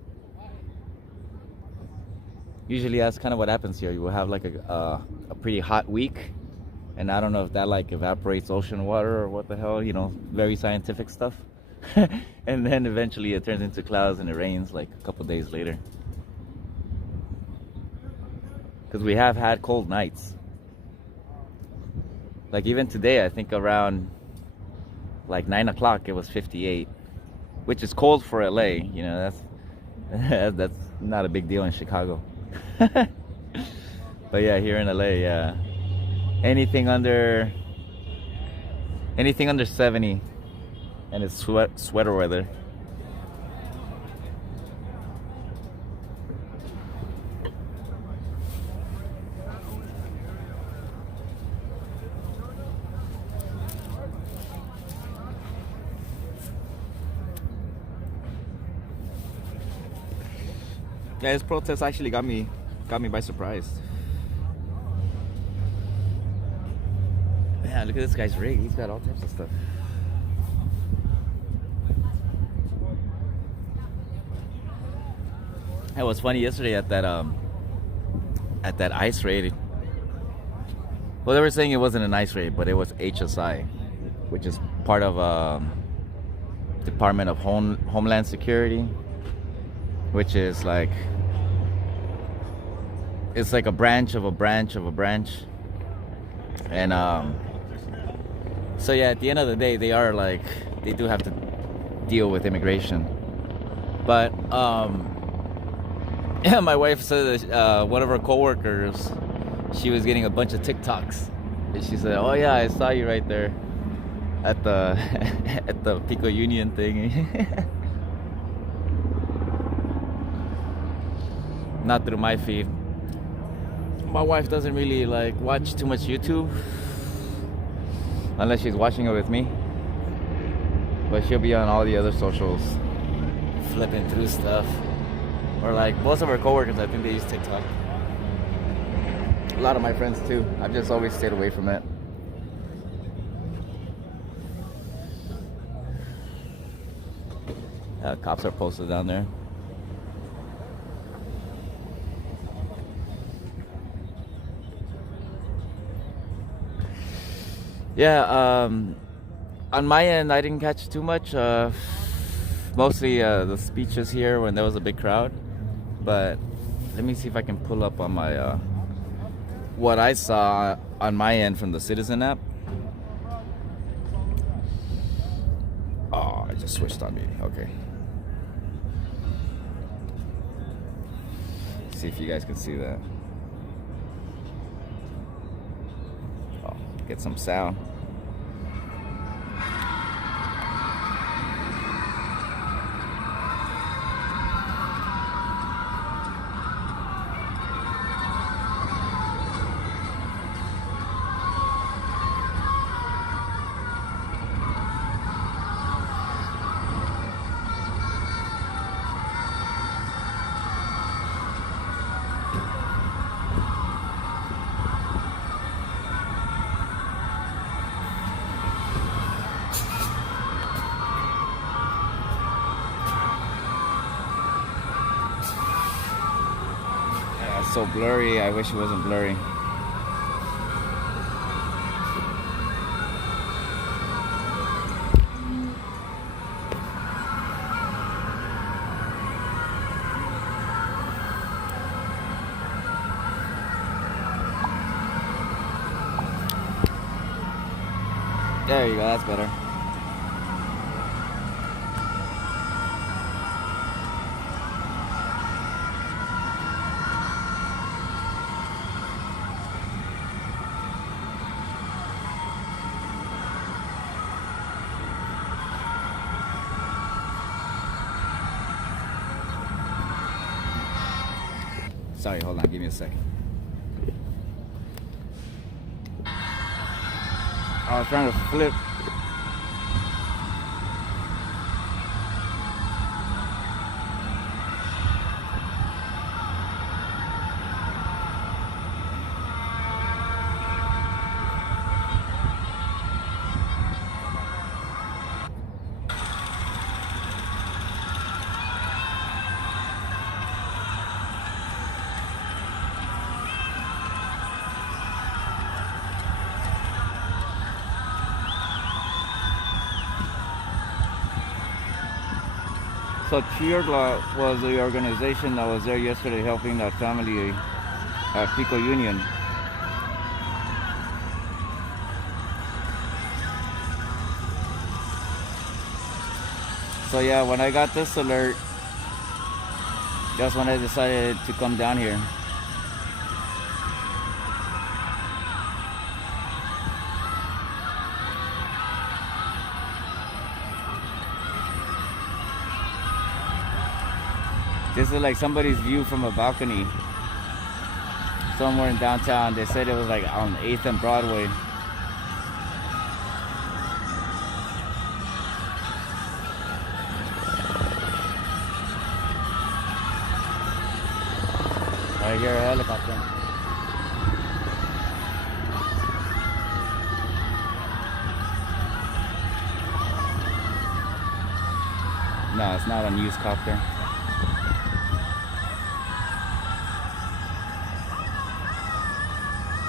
Usually that's kind of what happens here. You will have like a pretty hot week, and I don't know if that like evaporates ocean water or what the hell, very scientific stuff. And then eventually it turns into clouds and it rains like a couple days later. Because we have had cold nights. Like even today, I think around like 9 o'clock it was 58, which is cold for LA. That's not a big deal in Chicago. But yeah, here in LA, yeah, anything under 70 and it's sweater weather. Yeah, this protest actually got me by surprise. Man, look at this guy's rig. He's got all types of stuff. It was funny yesterday at that ICE raid. Well, they were saying it wasn't an ICE raid, but it was HSI, which is part of Department of Homeland Security, which is like, it's like a branch of a branch of a branch. And so yeah, at the end of the day, they do have to deal with immigration. But yeah, my wife said that one of her coworkers, she was getting a bunch of TikToks, and she said, "Oh yeah, I saw you right there at the at the Pico Union thing." Not through my feed. My wife doesn't really like watch too much YouTube unless she's watching it with me, but she'll be on all the other socials flipping through stuff. Or like most of our coworkers, I think they use TikTok. A lot of my friends too. I've just always stayed away from it. Cops are posted down there. Yeah, on my end, I didn't catch too much. Mostly the speeches here when there was a big crowd. But let me see if I can pull up on my what I saw on my end from the Citizen app. Oh, I just switched on me. Okay. See if you guys can see that. Oh, get some sound. So blurry. I wish it wasn't blurry. There you go, that's better. Sorry, hold on, give me a second. I was trying to flip. So Chiurla was the organization that was there yesterday helping that family at Pico Union. So yeah, when I got this alert, that's when I decided to come down here. This is like somebody's view from a balcony somewhere in downtown. They said it was like on 8th and Broadway. I hear a helicopter. No, it's not a news copter.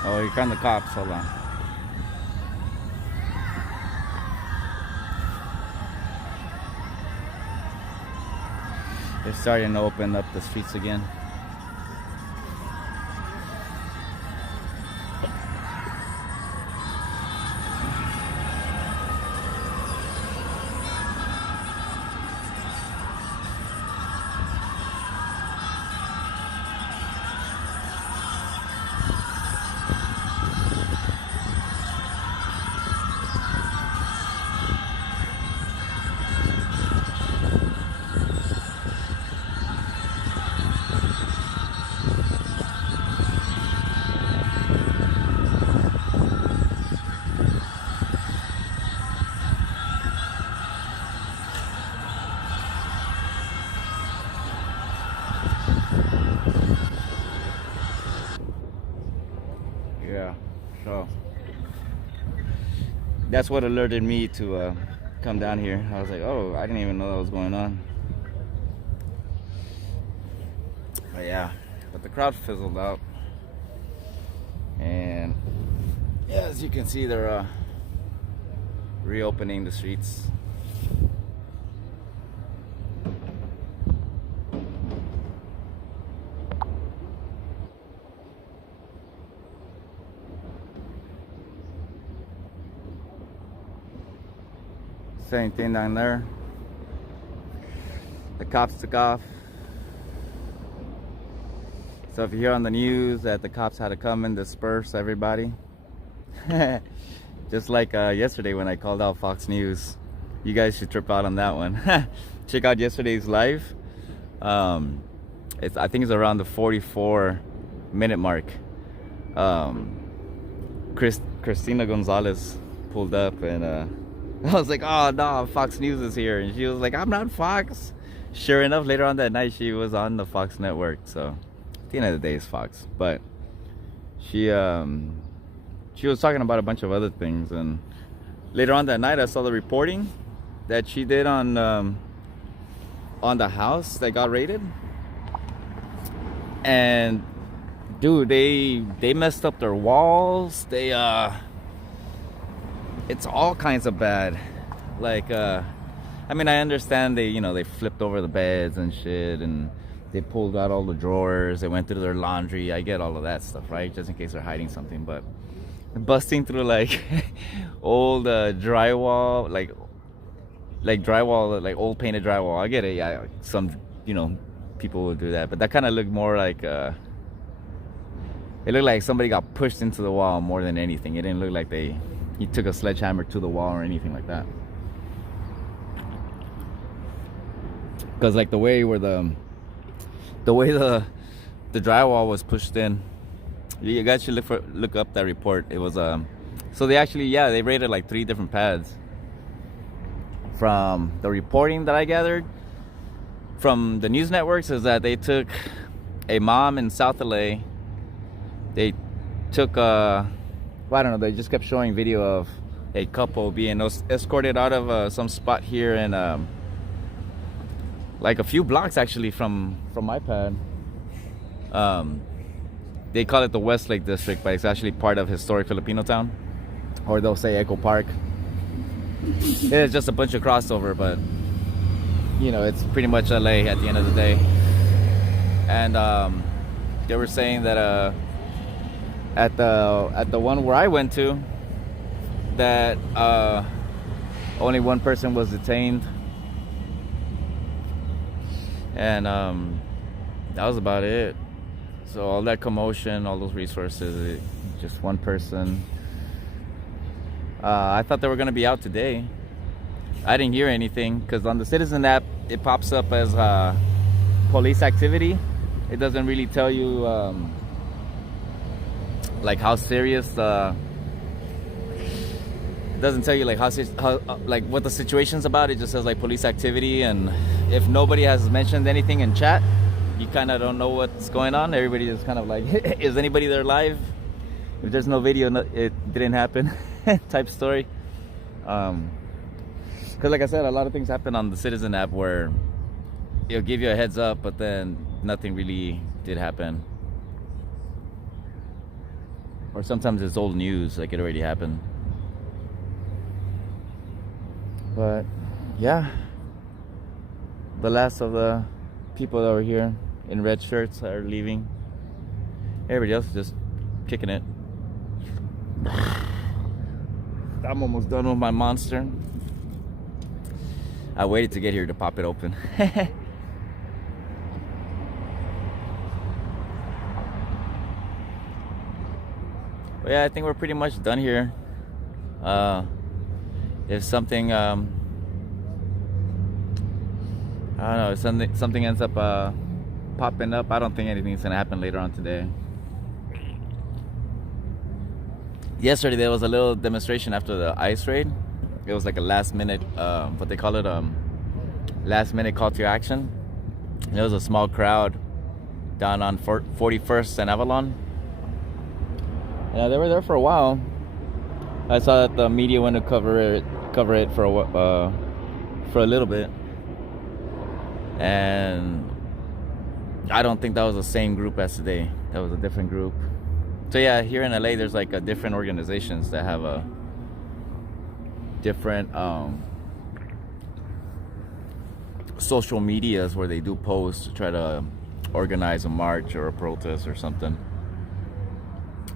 Oh, here come the cops. Hold on. They're starting to open up the streets again. Yeah, so that's what alerted me to come down here. I was like, oh, I didn't even know that was going on. But yeah, but the crowd fizzled out, and yeah, as you can see, they're reopening the streets. Same thing down there. The cops took off. So if you hear on the news that the cops had to come and disperse everybody, just like yesterday when I called out Fox News, you guys should trip out on that one. Check out yesterday's live. I think it's around the 44-minute mark. Christina Gonzalez pulled up, and I was like, oh no, Fox News is here, and she was like, I'm not Fox. Sure enough, later on that night she was on the Fox network. So at the end of the day, it's Fox. But she was talking about a bunch of other things, and later on that night I saw the reporting that she did on the house that got raided. And dude, they messed up their walls. It's all kinds of bad. Like I mean, I understand they flipped over the beds and shit, and they pulled out all the drawers, they went through their laundry. I get all of that stuff, right? Just in case they're hiding something. But busting through like old drywall, like drywall, like old painted drywall, I get it. Yeah, some people will do that, but that kind of looked more like it looked like somebody got pushed into the wall more than anything. It didn't look like he took a sledgehammer to the wall or anything like that. Because like the way the drywall was pushed in, you guys should look up that report. It was so they raided like 3 different pads. From the reporting that I gathered from the news networks is that they took a mom in South LA. They took I don't know, they just kept showing video of a couple being escorted out of some spot here in like a few blocks actually from my pad. They call it the Westlake District, but it's actually part of historic Filipino town, or they'll say Echo Park. It's just a bunch of crossover, but it's pretty much LA at the end of the day. And they were saying that at the one where I went to, that only one person was detained, and that was about it. So all that commotion, all those resources, just one person. I thought they were going to be out today. I didn't hear anything, because on the Citizen app it pops up as police activity. It doesn't really tell you like how serious it doesn't tell you like how like what the situation's about. It just says like police activity, and if nobody has mentioned anything in chat, you kind of don't know what's going on. Everybody is kind of like, is anybody there live? If there's no video, it didn't happen. Type story. Because like I said, a lot of things happen on the Citizen app where it'll give you a heads up, but then nothing really did happen. Or sometimes it's old news, like it already happened. But yeah, the last of the people that were here in red shirts are leaving. Everybody else is just kicking it. I'm almost done with my Monster. I waited to get here to pop it open. But yeah, I think we're pretty much done here. If something I don't know, if something ends up popping up, I don't think anything's gonna happen later on today. Yesterday there was a little demonstration after the ICE raid. It was like a last minute, what they call it, last minute call to action. And there was a small crowd down on 41st and Avalon. Yeah, they were there for a while. I saw that the media went to cover it for a little bit, and I don't think that was the same group as today. That was a different group. So yeah, here in LA, there's like different organizations that have a different social medias where they do posts to try to organize a march or a protest or something.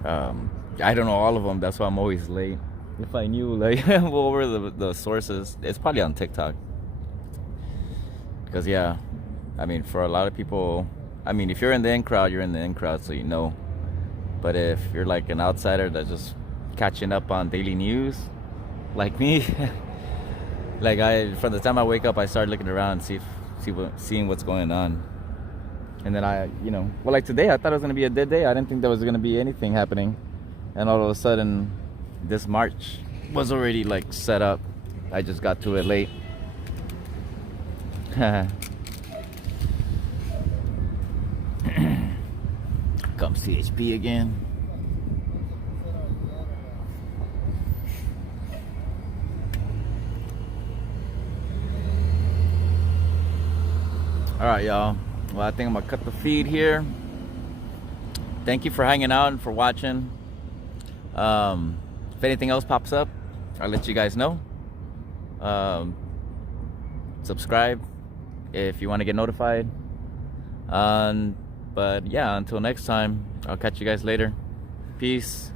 I don't know all of them. That's why I'm always late. If I knew like what were the sources, it's probably on TikTok. Because yeah, I mean, for a lot of people, I mean, if you're in the in crowd, you're in the in crowd, so you know. But if you're like an outsider that's just catching up on daily news, like me, like from the time I wake up, I start looking around, seeing what's going on. And then well, like today, I thought it was gonna be a dead day. I didn't think there was gonna be anything happening, and all of a sudden, this march was already like set up. I just got to it late. Come CHP again. All right, y'all. Well, I think I'm gonna cut the feed here. Thank you for hanging out and for watching. If anything else pops up, I'll let you guys know. Subscribe if you want to get notified. But yeah, until next time, I'll catch you guys later. Peace.